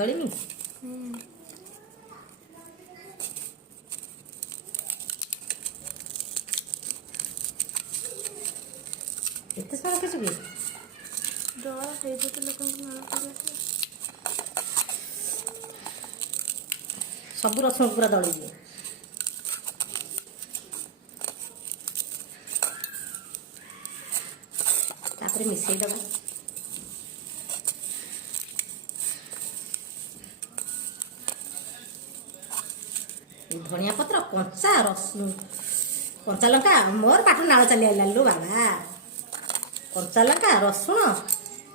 जलिनी एत सारा किस भी डर हे तो लोक सब रसुण पूरा दली दिए तापर मिसई दबा धनिया पत्र कंचा रसुण कंचा लंका मोर पाठ नाल चली आइला लु बाबा कंचा लंका रसुण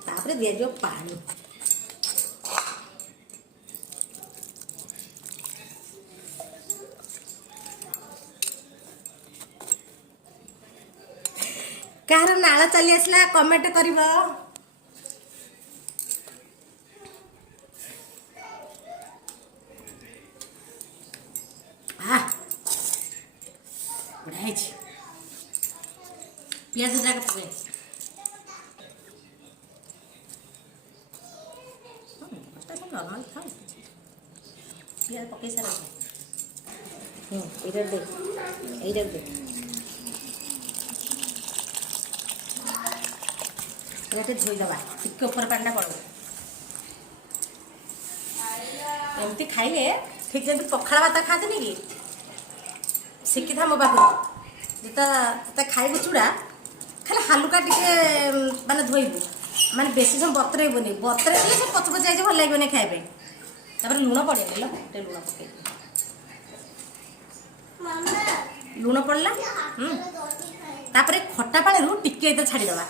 तापर दिया जो पानी कहार नाल चली आसला कमेंट करिब पियाज जाकर पके नॉर्मल था पियाज पके सारा इधर दे धोई दबा टिके ऊपर पानी पड़ एमती खाइले ठीक जब पखाड़ भात खाते कि शिखी था मो पाखु जिता खाइबू चूड़ा खाली हालुका टिके माने धोइबू माने बेसी समय बतरेबुनि बतरेले से पच पच जाए भल लगे खाइबे तापर लुण पड़े लो टे लुण पके लुण पड़ला तापर खट्टा पानी रु टिके तो छाड़ी दबा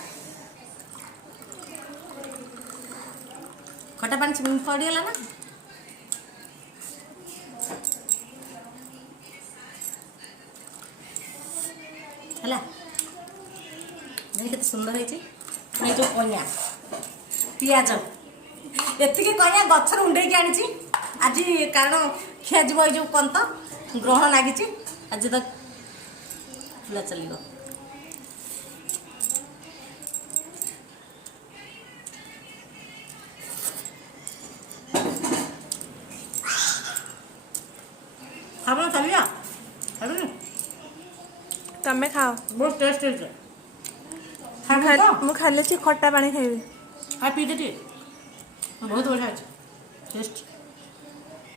खट्टा पानी पड़गला ना है केते सुंदर है जो कन्या पियाज एति कन्या गचर उंडे आनी आज कारण खिया जीव जो पंत ग्रहण लगी आज तो पूरा चलो खाना चलिया तमें खाओ बहुत टेस्ट है मु खाली खट्टा पानी खाइबी पी दे बहुत बढ़िया टेस्ट